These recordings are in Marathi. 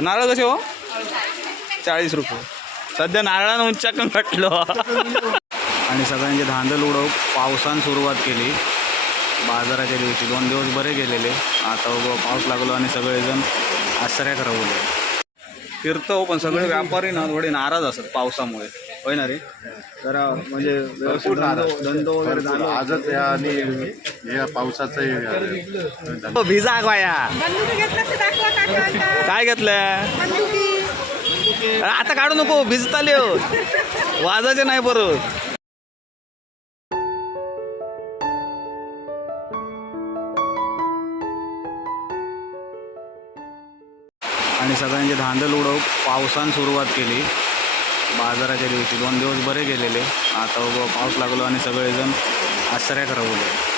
नारळ कसे हो? चाळीस रुपये. सध्या नारळानं उंचाकन घटलो आणि सगळ्यांचे धांदल उडव पावसानं सुरुवात केली. बाजाराच्या दिवशी दोन दिवस बरे गेलेले. आता पाऊस लागलो आणि सगळेजण आश्चर्य करवले फिरतो पण सगळे व्यापारी ना थोडे नाराज असतात पावसामुळे. होय ना रे? जरा म्हणजे व्यवस्थित धंदो- धंदो वगैरे झालो आजच या आणि या. हो, भिजा वाया बंदुकी घेतलं तर दाखवा काका आता. काय घेतलंय? बंदुकी. आता काढू नको भिजताले हो. वाजायचे नाही परत. आणि सगळ्यांचे धांदल उडव पावसानं सुरुवात केली. बाजाराच्या दिवशी दोन दिवस बरे गेलेले. आता पाऊस लागलो आणि सगळेजण आश्चर्य करवले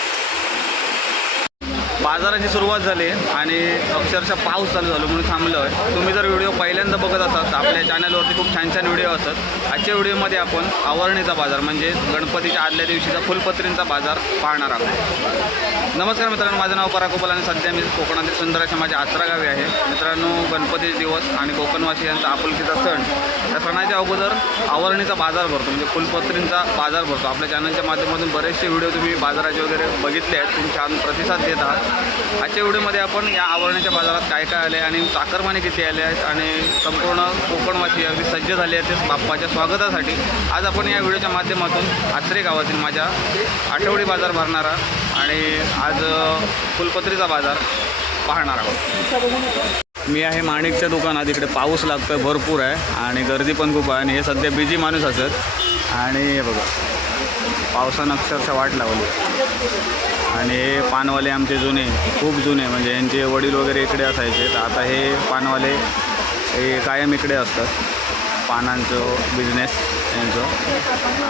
बाजाराची सुरुवात झाली आणि अक्षरशः पाऊस चालू झालो म्हणून थांबलो आहे तुम्ही जर व्हिडिओ पहिल्यांदा बघत असाल तर आपल्या चॅनलवरती खूप छान छान व्हिडिओ असतात. आजच्या व्हिडिओमध्ये आपण आवरणीचा बाजार म्हणजे गणपतीच्या आदल्या दिवशीचा फुलपत्रींचा बाजार पाहणार आहोत. नमस्कार मित्रांनो माझं नाव पराकोपल आणि सध्या मी कोकणातील सुंदर माझ्या आचरा गावी आहे. मित्रांनो गणपती दिवस आणि कोकणवासियांचा आपुलकीचा सण त्या सणाच्या अगोदर आवरणीचा बाजार भरतो म्हणजे फुलपत्रींचा बाजार भरतो. आपल्या चॅनलच्या माध्यमातून बरेचसे व्हिडिओ तुम्ही बाजाराचे वगैरे बघितले आहेत. तुम्ही छान प्रतिसाद देत आहात. आजच्या व्हिडिओमध्ये आपण या आवरणीच्या बाजारात काय काय आले आणि चाकरमाने किती आले आहेत आणि संपूर्ण कोकणवासी अगदी सज्ज झाले आहेत ते बाप्पाच्या स्वागतासाठी. आज आपण या व्हिडिओच्या माध्यमातून आचरे गावातील माझ्या आठवडी बाजार भरणारा आणि आज फुलपत्रीचा बाजार पाहणार आहोत. मी आहे माणिकच्या दुकानात इकडे पाऊस लागतो आहे भरपूर आहे आणि गर्दी पण खूप आहे आणि हे सध्या बिझी माणूस असत आणि हे बघा पावसानं अक्षरशः वाट लावली. आणि हे पानवाले आमचे जुने खूप जुने म्हणजे यांचे वडील वगैरे इकडे असायचे. तर आता हे पानवाले हे कायम इकडे असतात. पानांचं बिझनेस यांचं.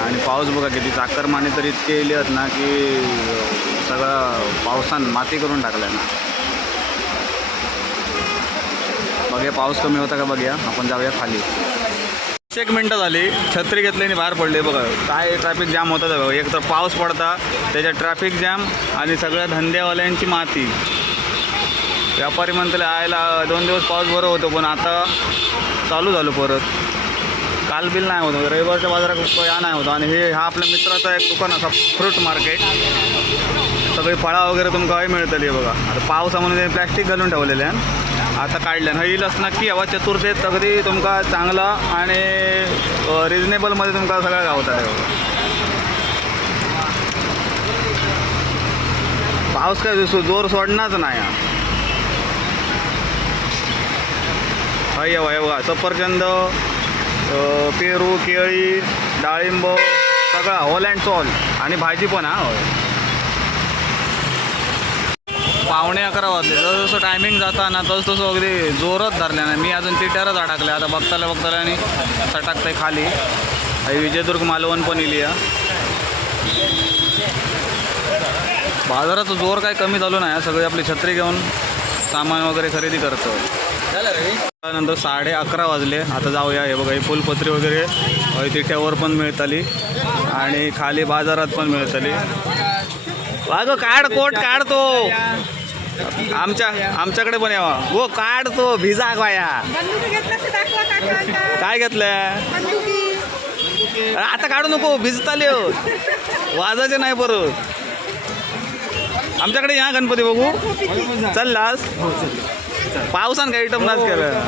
आणि पाऊस बघा किती चाकरमाने तर इतके येले आहेत ना की सगळं पावसानं माती करून टाकलं ना. बघ्या पाऊस कमी होता का बघूया? आपण जाऊया खाली. एक मिनटं झाली. छत्री घेतली आणि बाहेर पडले. बघा काय ट्रॅफिक जाम होतं बघा. एक तर पाऊस पडता त्याच्यात ट्रॅफिक जाम आणि सगळ्या धंद्यावाल्यांची माती. व्यापारी म्हणतले आयला दोन दिवस पाऊस बरं होतो पण आता चालू झालो परत. काल बिल नाही होतं. रविवारच्या बाजारात या नाही होतं. आणि हे हा आपल्या मित्राचा एक दुकान असा फ्रूट मार्केट सगळी फळा वगैरे तुमकाही मिळतली बघा. आता पावसामध्ये प्लॅस्टिक घालून ठेवलेले आहे. आता काढल्यान ही येईलच नक्की. हवा चतुर्थीत अगदी तुमका चांगला आणि रिजनेबलमध्ये तुमका सगळं गावता हे पाऊस काय दिसू? जोर सोडणारच नाही. हा. हय हवा हे बघा सफरचंद पेरू केळी डाळिंब सगळा ऑल अँड सॉल आणि भाजी पण हा होय. पावणे अकरा वाजले. जसं जसं टायमिंग जाता ना तसं तसं अगदी जोरात धरल्या ना मी अजून तिट्यारच अडकले. आता बघताला बघताला आणि सटाकताय खाली. विजयदुर्ग मालवण पण इली. बाजाराचं जोर काय कमी झालो नाही सगळे आपली छत्री घेऊन सामान वगैरे खरेदी करतो नंतर साडे अकरा वाजले. आता जाऊया. हे बघा ही फुलपत्री वगैरे अ, तिट्यावर पण मिळतली. आणि खाली बाजारात पण मिळतली. वाग काढ कोट काढतो आमच्या आमच्याकडे पण यावा. हो काढतो भिजा वाया बंदुकी घेतलं आता. काय घेतलंय? बंदुकी. आता काढू नको भिजताले हो. वाजायचे नाही परत. आमच्याकडे या गणपती बघू. चाललास पावसान काही आयटम नाच केलं.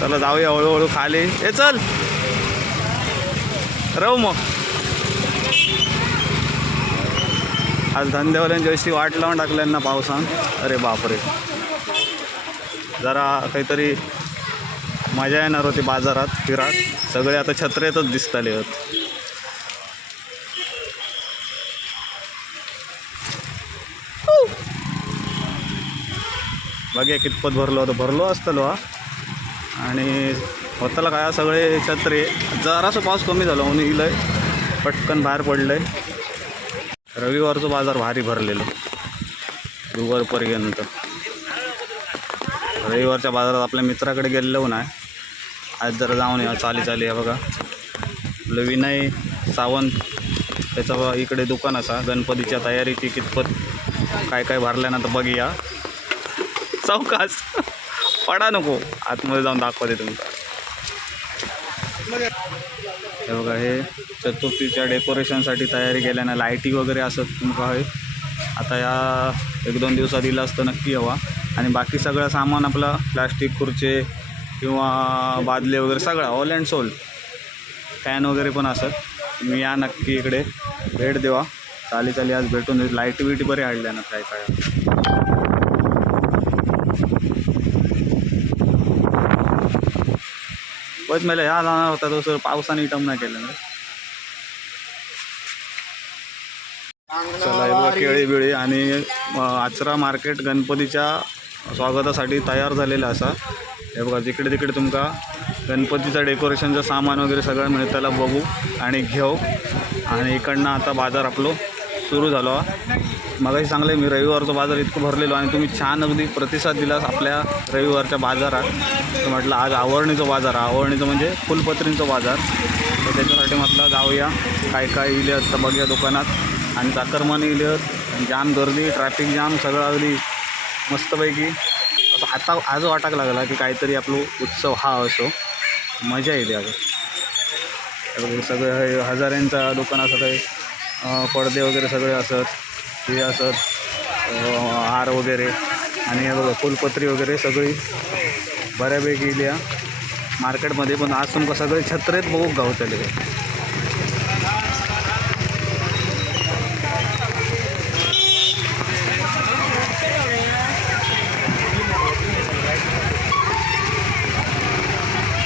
चला जाऊया हळूहळू खाली. ए चल. राहू मग. आज धंद्यावाल्यांच्या अशी वाट लावून टाकल्यांना पावसान. अरे बापरे. जरा काहीतरी मजा येणार होती बाजारात फिरात. सगळे आता छत्रेतच दिसताले होत बघूया कितपत भरलो होतं. भरलो असतलो हा. आणि होताला काय सगळे छत्रे. जरासं पाऊस कमी झाला म्हणून इलंय. पटकन बाहेर पडलं आहे रविवारचं बाजार भारी भरलेलं. दुपारपर्यंत रविवारच्या बाजारात आपल्या मित्राकडे गेलेलो नाही. आज जरा जाऊन या चाली चाली या बघा. आपलं विनय सावंत त्याचा इकडे दुकान असा गणपतीच्या तयारीची कितपत काय काय भरल्यानंतर बघूया. चौकास. पडा नको. आतमध्ये जाऊन दाखवते तुमचा हे बघा हे चतुर्थीच्या डेकोरेशनसाठी तयारी केल्यानं लाईटी वगैरे असत तुमका हय आता या एक दोन दिवसात दिलं असतं नक्की हवा आणि बाकी सगळं सामान आपलं प्लास्टिक खुर्चे किंवा बादले वगैरे सगळं ऑल अँड सोल फॅन वगैरे पण असत तुम्ही या नक्की इकडे भेट देवा. चाली चाली आज भेटून लाइट बिटी बरे हाडल्या ना काय काय. बस मला ह्या जाणार होता तो सर पावसाने इटम नाही केलं. ना चला हे बघा केळी बिळी आणि आचरा मार्केट गणपतीच्या स्वागतासाठी तयार झालेलं असा. हे बघा जिकडे तिकडे तुमका गणपतीचं डेकोरेशनचं सामान वगैरे सगळं मिळताला बघू आणि घेऊ. आणि इकडनं आता बाजार आपलो. सुरू झालो. मगाशी सांगले मी रविवारचा बाजार इतकं भरलेलो आणि तुम्ही छान अगदी प्रतिसाद दिलास आपल्या रविवारच्या बाजारात. तर म्हटलं आज आवरणीचा बाजार हा. आवरणीचं म्हणजे फुलपत्रींचा बाजार. तर त्याच्यासाठी म्हटलं जाऊया. काय काय इले तर बघूया दुकानात. आणि चाकरमाने इले जाम गर्दी ट्रॅफिक जाम सगळं अगदी मस्तपैकी. असं आता आज वाटाक लागला की काहीतरी आपलं उत्सव हा असो. मजा येते अगं. सगळं हे हजारांचा दुकान असं काही पडदे वगैरे सगळे असत हे असत हार वगैरे. आणि हे बघा फुलपत्री वगैरे सगळी बऱ्यापैकी इल्या. मार्केटमध्ये पण आज तुमका सगळे छत्रेत बघू गावतले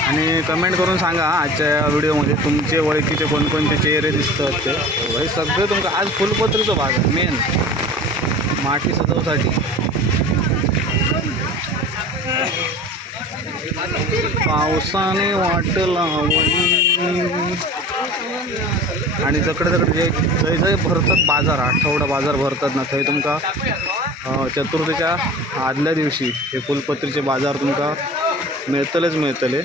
आणि कमेंट करून सांगा आजच्या व्हिडिओमध्ये तुमचे ओळखीचे कोणकोणते चेहरे दिसतात ते. हे सगळे तुमका आज फुलपत्रीचं भाग आहे मेन माटी सजवसाठी. पावसाने वाट आणि जकडे जकडे जे जय जय भरतात बाजार आठवडा बाजार भरतात ना थंय तुमका चतुर्थीच्या आदल्या दिवशी हे फुलपत्रीचे बाजार तुमका मिळतलेच मिळतले.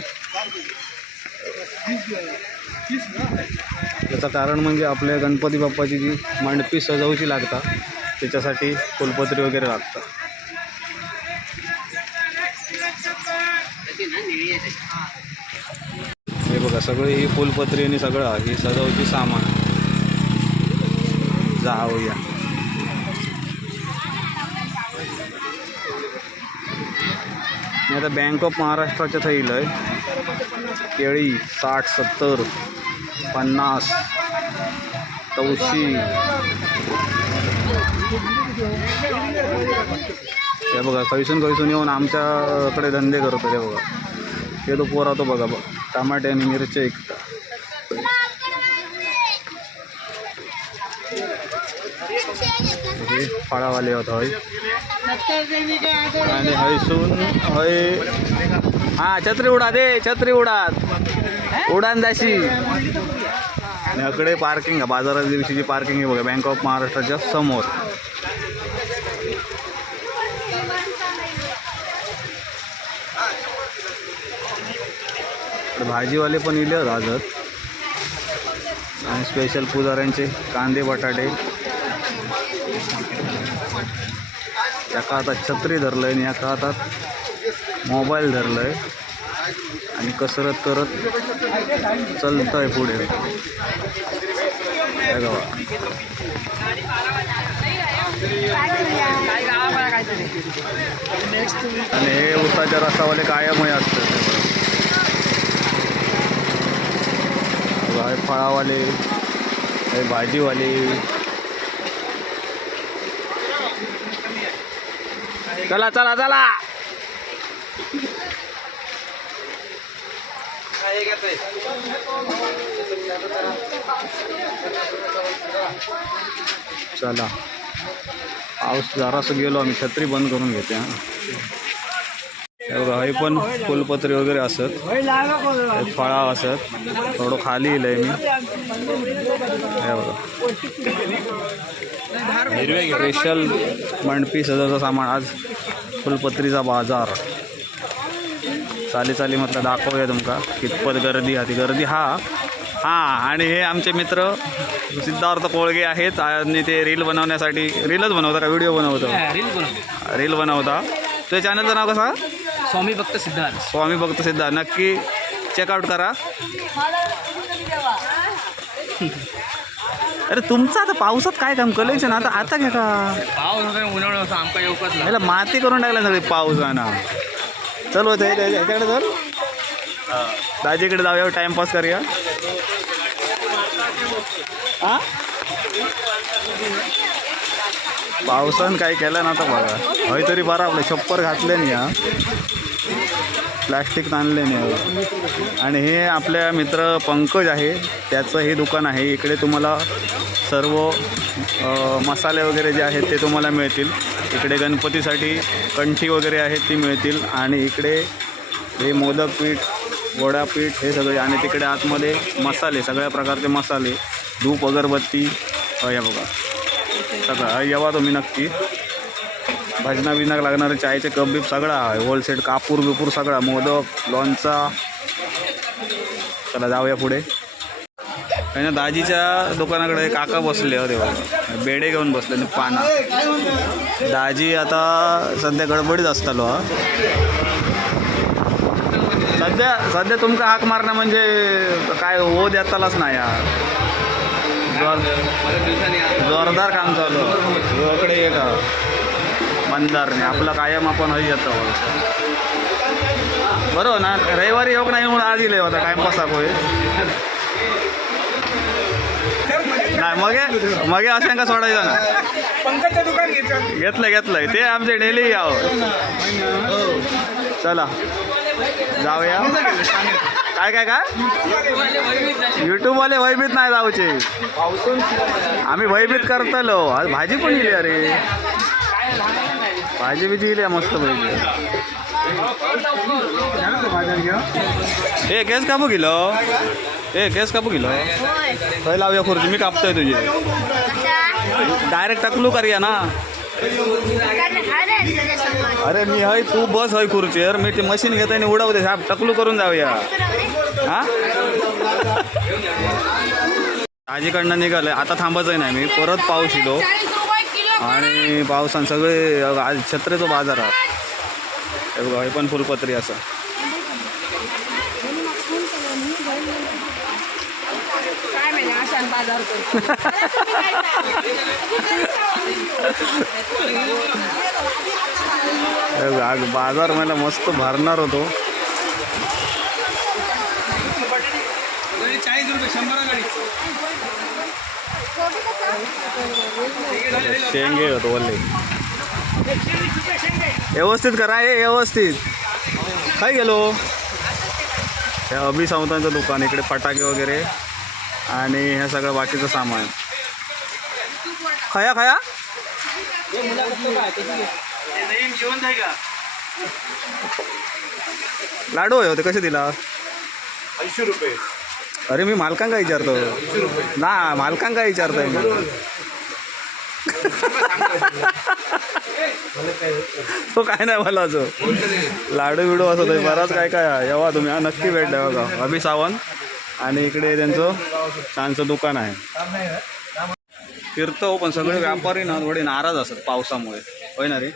त्याचं कारण म्हणजे आपल्या गणपती बाप्पाची जी मंडपी सजवची लागतात त्याच्यासाठी फुलपत्री वगैरे लागतात. हे बघा सगळी ही फुलपत्री आणि सगळं ही सजवची सामान. जाऊया मी आता बँक ऑफ महाराष्ट्राच्या थैल आहे. केळी साठ सत्तर. पन्नास चौशी. हे बघा खैसून खैसून येऊन आमच्याकडे धंदे करतो हे बघा. ते तो पोरा तो बघा बघ. टमाटे आणि मिरच्या ऐकता फळावाले होत हय. आणि हयसून हय. हा छत्री उडा दे छत्री उडा. उडान जाशी. याकडे पार्किंग आहे. बाजाराच्या दिवशीची पार्किंग आहे बघा. बँक ऑफ महाराष्ट्राच्या समोर. भाजीवाले पण इले राजत आणि स्पेशल पुजाऱ्यांचे कांदे बटाटे. एका हातात छत्री धरलंय आणि एका हातात मोबाईल धरलंय. आणि कसरत करत चालतंय पुढे. आणि हे उसाच्या रसावाले कायमही असतात. बघा, हे फळावाले हे भाजीवाले. चला चला चला. चला. पाऊस जरासं गेलो आम्ही छत्री बंद करून घेते हा. हे बघा हे पण फुलपत्री वगैरे असत. हे फळा असत. थोडं खाली येईल मी. हे बघा. स्पेशल मंडपी सजाचं सामान. आज फुलपत्रीचा बाजार. चाली चाली म्हटलं दाखवूया तुमका. कितपत गर्दी हा ती. गर्दी हा. हां आणि हे आमचे मित्र सिद्धार्थ कोळगे आहेत. आणि ते रील बनवण्यासाठी रीलच बनवता का? व्हिडिओ बनवतो? रील बनवता. तुझ्या चॅनलचं नाव कसं? स्वामी भक्त सिद्धार्थ. स्वामी भक्त सिद्धा नक्की चेकआउट करा. अरे तुमचं आता पावसात काय काम? कलेक्शन आता आता घ्या का? पाऊस उन्हाळा आमका येऊकच माती करून टाकला सगळी पाऊस आहे ना चल होत याच्याकडे चल. दाजीकडे जाऊया टाइमपास करूया. हा? पावसान काय केलं ना आता बघा. हय तरी बरं आपलं छप्पर घातले नाही हा. प्लॅस्टिक आणले नाही आणि हे आपल्या मित्र पंकज आहे त्याचं हे दुकान आहे. इकडे तुम्हाला सर्व मसाले वगैरे जे आहेत ते तुम्हाला मिळतील. इकडे गणपतीसाठी कंठी वगैरे आहेत ती मिळतील. आणि इकडे हे मोदक पीठ वडापीठ हे सगळे. आणि तिकडे आतमध्ये मसाले सगळ्या प्रकारचे मसाले धूप अगरबत्ती अ, या बघा. सगळं. अ, येवा तुम्ही नक्की. भजना बिजनाक लागणारे चायचे कप बीप सगळा आहे. होलसेल कापूर बिपूर सगळा. मोदक लोणचा. चला जाऊया पुढे. ना दाजीच्या दुकानाकडे काका बसले हो बेडे घेऊन बसले आणि पाना. दाजी आता सध्या गडबडीत असतालो हा. सध्या सध्या तुमका हाक मारणं म्हणजे काय हो देतालाच नाही यार जोरदार काम चालू इकडे ये का मंदारने आपलं कायम आपण हई येतो. बरोबर ना? रविवारी येऊ नाही म्हणून आज येईल होता टाइमपास होय नाही मग मग असं का सोडायचं ना? पंकजचं दुकान घ्यायचं घेतलंय घेतलंय. ते आमचे डेली यावं. चला. जाऊया. काय काय काय? युट्यूबवाले भयभीत नाही जाऊचे. आम्ही भयभीत करतलो. आज भाजी पण इली अरे? भाजी बिजी इली मस्त पैकी. ए केस कापू किलो ए केस कापू किलो खय लावूया खुर्ची मी कापतोय तुझी. डायरेक्ट टकलू करूया ना. अरे मी हय तू बस हय खुर्चीवर मी ते मशीन घेतोय आणि उडवते साहेब टकलू करून जाऊया. हा? आजीकडनं निघालंय. आता थांबायचंय नाही मी. परत पाऊस येतो. आणि पावसान सगळे आज छत्रेचा बाजार आहे. हे बघा हे पण फुलपत्री असं काय हे बघा, आज बाजार मला मस्त भरणार होतो. शेंगे होतो वल्ले व्यवस्थित करा हे व्यवस्थित. काय गेलो? हे अभि सावंतांचं दुकान इकडे फटाके वगैरे. आणि हे सगळं बाकीचं सामान. खया खया? लाडू होते कसे दिला? ऐंशी रुपये अरे मी मालकांका विचारतो. ना मालकांका विचारतोय मी. तो काय नाही मला असं लाडू बिडू असं ते बराच काय काय येवा तुम्ही. नक्की भेट द्यावा का अभि सावंत. आणि इकडे त्यांचं छानचं दुकान आहे. फिरतो पण सगळे व्यापारी ना थोडे नाराज असतात पावसामुळे. होय ना रे?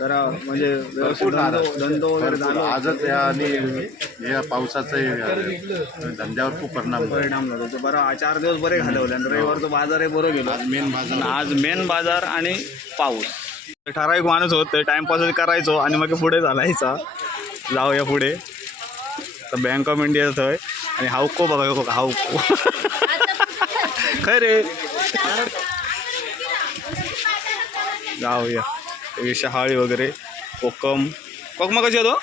जरा म्हणजे व्यवस्थित धंदो- वगैरे झाला आजच या आणि या पावसाचा धंद्यावर खूप परिणाम. परिणाम झाला. बरं चार दिवस बरे घालवले आणि रविवारचं बाजार आहे बरं गेलो. मेन बाजार आज मेन बाजार आणि पाऊस. ठराविक माणूस होत ते टाइमपास करायचो आणि मग पुढे चालायचा. जाऊया पुढे. तर बँक ऑफ इंडिया थंय आणि हावको बघा ह्यो बघा हावको खय रे जाऊया हे शहाळी वगैरे कोकम कोकमा कशी आहे तो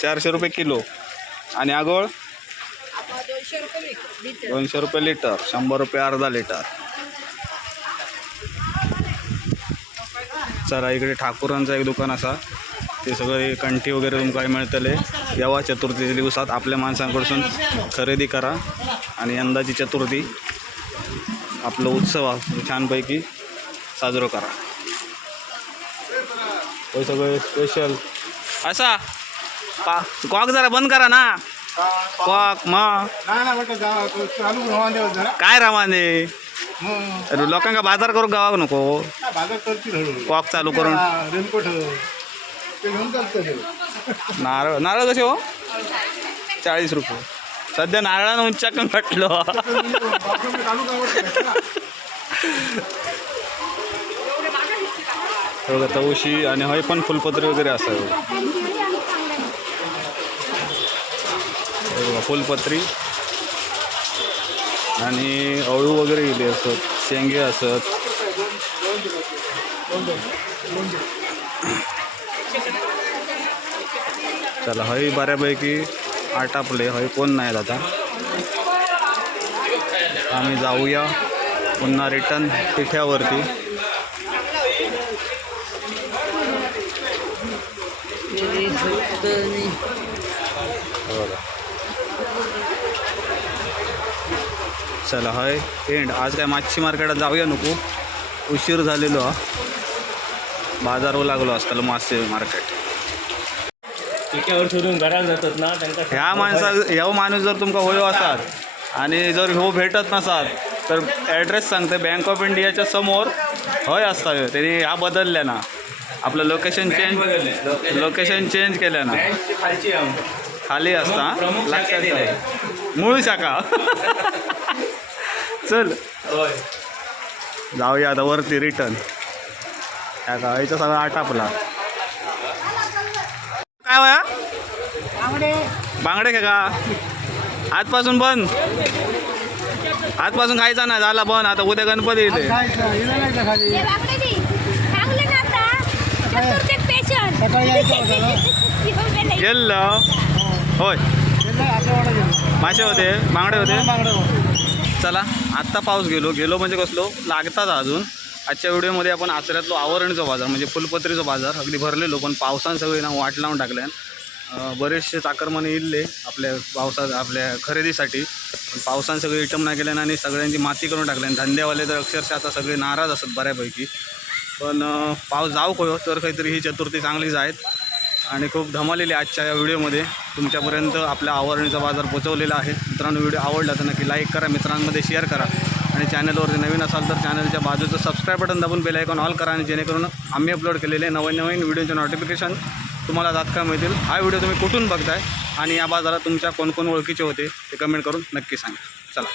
चारशे रुपये किलो आणि आगोळ दोनशे रुपये लिटर शंभर रुपये अर्धा लिटर चला इकडे ठाकूरांचं एक दुकान असा ते सगळे कंठी वगैरे तुमका मिळतले यावा चतुर्थीच्या दिवसात आपल्या माणसांकडसून खरेदी करा. आणि यंदाची चतुर्थी आपलं उत्सव छानपैकी साजरं करा. हे सगळे स्पेशल असा? पा कॉक जरा बंद करा ना. कॉक मग काय रामाने लोकांका बाजार करू गावाक नको. काय कॉक चालू करून. ते घेऊन चालतं ते. नारळ नारळ कसे हो? चाळीस रुपये. सध्या नारळानं उंचाकन म्हटलं. पावसामध्ये घालू बघा तवशी आणि हय पण फुलपत्री वगैरे असं बघा. फुलपत्री. आणि अळू वगैरे गेले असत शेंगे असत. चला हय बऱ्यापैकी आटापले हय कोण नाही आता आम्ही जाऊया पुन्हा रिटर्न पिठ्यावरती. चला हय एंड आज काय मच्छी मार्केटात जाऊया नको. उशीर झालेलो हा. बाजारवर लागलो असताना मासे मार्केट. पिकावर सोडून घरात जातात ना त्यांना ह्या माणसा ह्या माणूस जर तुमका होयो असाल आणि जर हो भेटत नसाल तर ॲड्रेस सांगते बँक ऑफ इंडियाच्या समोर हय असता ह्यो. त्यांनी ह्या बदलल्या ना. आपलं लोकेशन चेंज लोकेशन चेंज केलं ना. खाली असता. लक्षात. मूळ शाखा. चल. होय. जाऊया आता वरती रिटर्न गाळीचा सगळा आटापला काय वया? बांगडे. का? आजपासून बंद. आजपासून खायचा ना झाला बंद. आता उद्या गणपती येते नाही? गेलं होय. मासे होते बांगडा होता. चला आत्ता पाऊस गेलो. गेलो म्हणजे कसलो? लागतात अजून. आजच्या व्हिडिओमध्ये आपण आचऱ्यातलो आवरणीचा बाजार म्हणजे फुलपत्रीचा बाजार अगदी भरलेलो पण पावसानं सगळे ना वाट लावून टाकल्यान बरेचसे चाकरमाने इल्ले आपल्या पावसात आपल्या खरेदीसाठी. पण पावसानं सगळे इटम नाही केल्यानं आणि सगळ्यांची माती करून टाकल्यान धंदेवाले तर अक्षरशः आता सगळे नाराज असतात बऱ्यापैकी. पण पाऊस जाऊ कयो तर काहीतरी ही चतुर्थी चांगलीच आहेत आणि खूप धमालेली आजच्या या व्हिडिओमध्ये. तुमच्यापर्यंत आपल्या आवरणीचा बाजार पोचवलेला आहे. मित्रांनो व्हिडिओ आवडला तर नक्की लाईक करा मित्रांमध्ये शेअर करा. आणि चॅनलवरती नवीन असाल तर चॅनलच्या बाजूचं सबस्क्राईब बटन दाबून बेल आयकॉन ऑल करा आणि जेणेकरून आम्ही अपलोड केलेले नवीन नवीन व्हिडिओचे नोटिफिकेशन तुम्हाला तात्काळ मिळतील. हा व्हिडिओ तुम्ही कुठून बघताय आणि या बाजारात तुमच्या कोण कोण ओळखीचे होते ते कमेंट करून नक्की सांगा. चला.